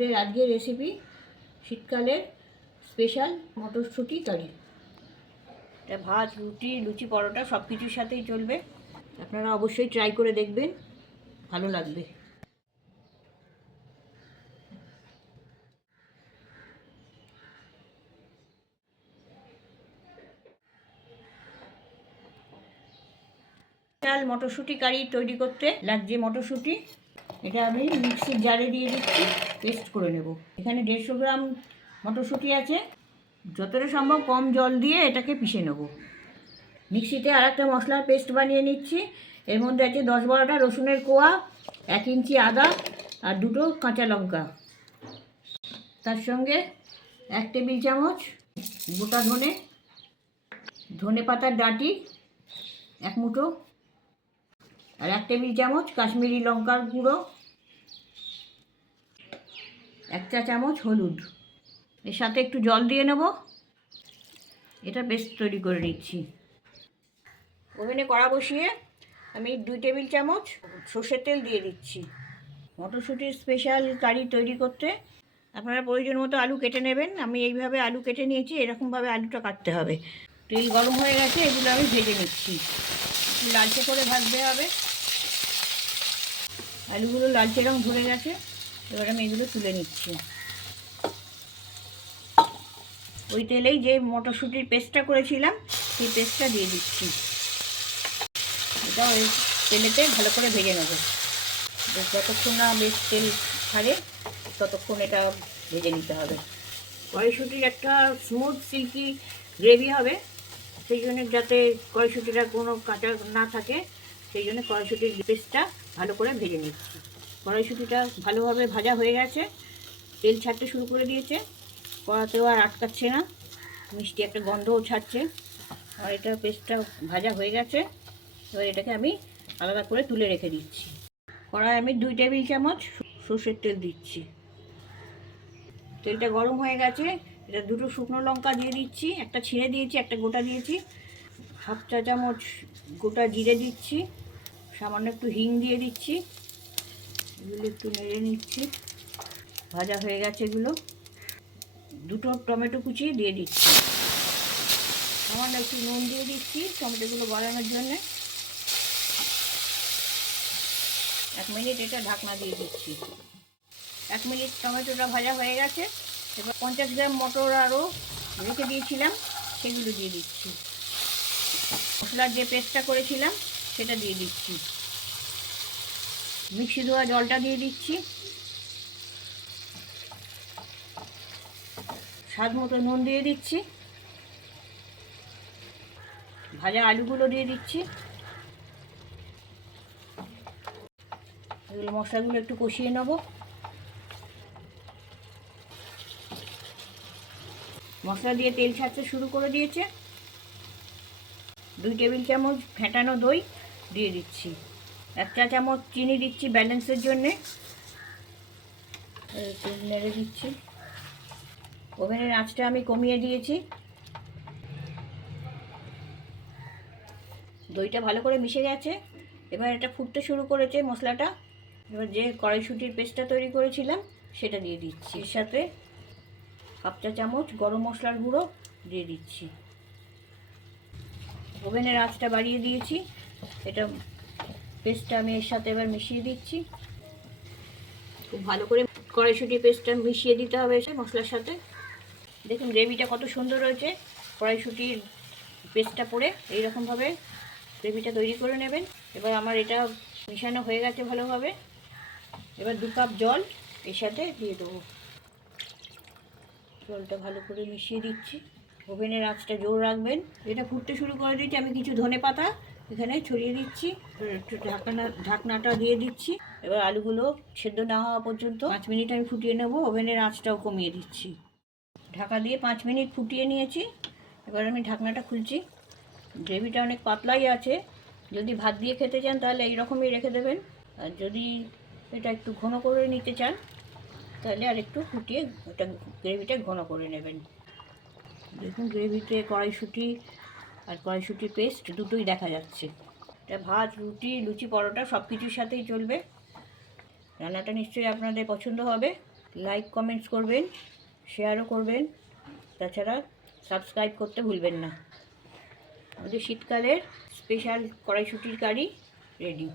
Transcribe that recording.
আজকের রেসিপি শীতকালের স্পেশাল মটরশুঁটি কারি। এটা ভাত, রুটি, লুচি, পরোটা সব কিছুর সাথেই চলবে। আপনারা অবশ্যই ট্রাই করে দেখবেন, ভালো লাগবে। স্পেশাল মটরশুঁটি কারি তৈরি করতে লাগছে মটরশুঁটি। এটা আমি মিক্সির জারে দিয়ে দিচ্ছি, পেস্ট করে নেব। এখানে 150 গ্রাম মটরশুঁটি আছে। যতটা সম্ভব কম জল দিয়ে এটাকে পিষে নেব। মিক্সিতে আর একটা মশলার পেস্ট বানিয়ে নিচ্ছি। এর মধ্যে আছে 10-12টা রসুনের কোয়া, 1 ইঞ্চি আদা আর 2টো কাঁচা লঙ্কা। তার সঙ্গে 1 টেবিল চামচ গোটা ধনে পাতার ডাঁটি 1 মুঠো, আর 1 টেবিল চামচ কাশ্মীরি লঙ্কার গুঁড়ো, 1 চা চামচ হলুদ। এর সাথে একটু জল দিয়ে নেব। এটা পেস্ট তৈরি করে নিচ্ছি। ওভেনে কড়া বসিয়ে আমি 2 টেবিল চামচ সর্ষের তেল দিয়ে দিচ্ছি। মটরশুঁটির স্পেশাল কারি তৈরি করতে আপনারা প্রয়োজন মতো আলু কেটে নেবেন। আমি এইভাবে আলু কেটে নিয়েছি, এরকমভাবে আলুটা কাটতে হবে। তেল গরম হয়ে গেছে, এগুলো আমি ভেজে নিচ্ছি। একটু লালচে করে ভাজতে হবে। আলুগুলো লালচে রং ধরে গেছে, এবার আমি এগুলো তুলে নিচ্ছি। ওই তেলেই যে মটরশুঁটির পেস্টটা করেছিলাম সেই পেস্টটা দিয়ে দিচ্ছি। এটা ওই তেলেতে ভালো করে ভেজে নেব। যতক্ষণ না বেশ তেল ছাড়ে ততক্ষণ এটা ভেজে নিতে হবে। কড়াইশুঁটির একটা স্মুথ সিল্কি গ্রেভি হবে, সেই জন্য যাতে কড়াইশুঁটিটা কোনো কাঁচা না থাকে সেই জন্য কড়াইশুঁটির পেস্টটা ভালো করে ভেজে নিচ্ছি। কড়াইশুঁটিটা ভালোভাবে ভাজা হয়ে গেছে, তেল ছাড়তে শুরু করে দিয়েছে। কড়াতেও আর আটকাচ্ছে না, মিষ্টি একটা গন্ধও ছাড়ছে। আর এটা পেস্টটা ভাজা হয়ে গেছে। এবার এটাকে আমি আলাদা করে তুলে রেখে দিচ্ছি। কড়াই আমি 2 টেবিল চামচ সর্ষের তেল দিচ্ছি। তেলটা গরম হয়ে গেছে, এটা 2টো শুকনো লঙ্কা দিয়ে দিচ্ছি। একটা ছিঁড়ে দিয়েছি, একটা গোটা দিয়েছি। 1/2 চা চামচ গোটা জিরে দিচ্ছি। সামান্য একটু হিং দিয়ে দিচ্ছি। এগুলো একটু নেড়ে নিচ্ছি। ভাজা হয়ে গেছে এগুলো। 2টো টমেটো কুচি দিয়ে দিচ্ছি। সামান্য একটু নুন দিয়ে দিচ্ছি টমেটোগুলো গলানোর জন্যে। 1 মিনিট এটা ঢাকনা দিয়ে দিচ্ছি। 1 মিনিট টমেটোটা ভাজা হয়ে গেছে। এবার 50 গ্রাম মটর আরও রেখে দিয়েছিলাম, সেগুলো দিয়ে দিচ্ছি। মশলার যে পেস্টটা করেছিলাম সেটা দিয়ে দিচ্ছি। মিক্সি ধোয়া জলটা দিয়ে দিচ্ছি। স্বাদ মতো নুন দিয়ে দিচ্ছি। ভাজা আলুগুলো দিয়ে দিচ্ছি। এগুলো মশলাগুলো একটু কষিয়ে নেব। মশলা দিয়ে তেল ছাড়তে শুরু করে দিয়েছে। 2 টেবিল চামচ ফেটানো দই দিয়ে দিচ্ছি। 1 চা চামচ চিনি দিচ্ছি ব্যালেন্সের জন্যে। নেড়ে দিচ্ছি। ওভেনের আঁচটা আমি কমিয়ে দিয়েছি। দইটা ভালো করে মিশে গেছে। এবার এটা ফুটতে শুরু করেছে মশলাটা। এবার যে কড়াইশুঁটির পেস্টটা তৈরি করেছিলাম সেটা দিয়ে দিচ্ছি। এর সাথে 1/2 চা চামচ গরম মশলার গুঁড়ো দিয়ে দিচ্ছি। ওভেনের আঁচটা বাড়িয়ে দিয়েছি। এটা পেস্টটা আমি এর সাথে এবার মিশিয়ে দিচ্ছি। খুব ভালো করে কড়াইশুঁটির পেস্টটা মিশিয়ে দিতে হবে এসে মশলার সাথে। দেখুন গ্রেভিটা কত সুন্দর হয়েছে। কড়াইশুঁটির পেস্টটা পড়ে এইরকমভাবে গ্রেভিটা তৈরি করে নেবেন। এবার আমার এটা মিশানো হয়ে গেছে ভালোভাবে। এবার 2 কাপ জল এর সাথে দিয়ে দেবো। জলটা ভালো করে মিশিয়ে দিচ্ছি। ওভেনের আঁচটা জোর রাখবেন। এটা ফুটতে শুরু করে দিচ্ছি। আমি কিছু ধনেপাতা এখানে ছড়িয়ে দিচ্ছি। একটু ঢাকনাটা দিয়ে দিচ্ছি। এবার আলুগুলো সেদ্ধ না হওয়া পর্যন্ত 5 মিনিট আমি ফুটিয়ে নেব। ওভেনের আঁচটাও কমিয়ে দিচ্ছি। ঢাকা দিয়ে 5 মিনিট ফুটিয়ে নিয়েছি। এবার আমি ঢাকনাটা খুলছি। গ্রেভিটা অনেক পাতলাই আছে। যদি ভাত দিয়ে খেতে চান তাহলে এইরকমই রেখে দেবেন, আর যদি এটা একটু ঘন করে নিতে চান তাহলে আর একটু ফুটিয়ে ওটা গ্রেভিটা ঘন করে নেবেন। দেখুন গ্রেভিতে কড়াইশুঁটি আর কড়াইশুঁটির পেস্ট দুটোই দেখা যাচ্ছে। এটা ভাত, রুটি, লুচি, পরোটা সব কিছুর সাথেই চলবে। রান্নাটা নিশ্চয়ই আপনাদের পছন্দ হবে। লাইক কমেন্টস করবেন, শেয়ারও করবেন, তাছাড়া সাবস্ক্রাইব করতে ভুলবেন না। আমাদের শীতকালের স্পেশাল কড়াইশুঁটির কারি রেডি।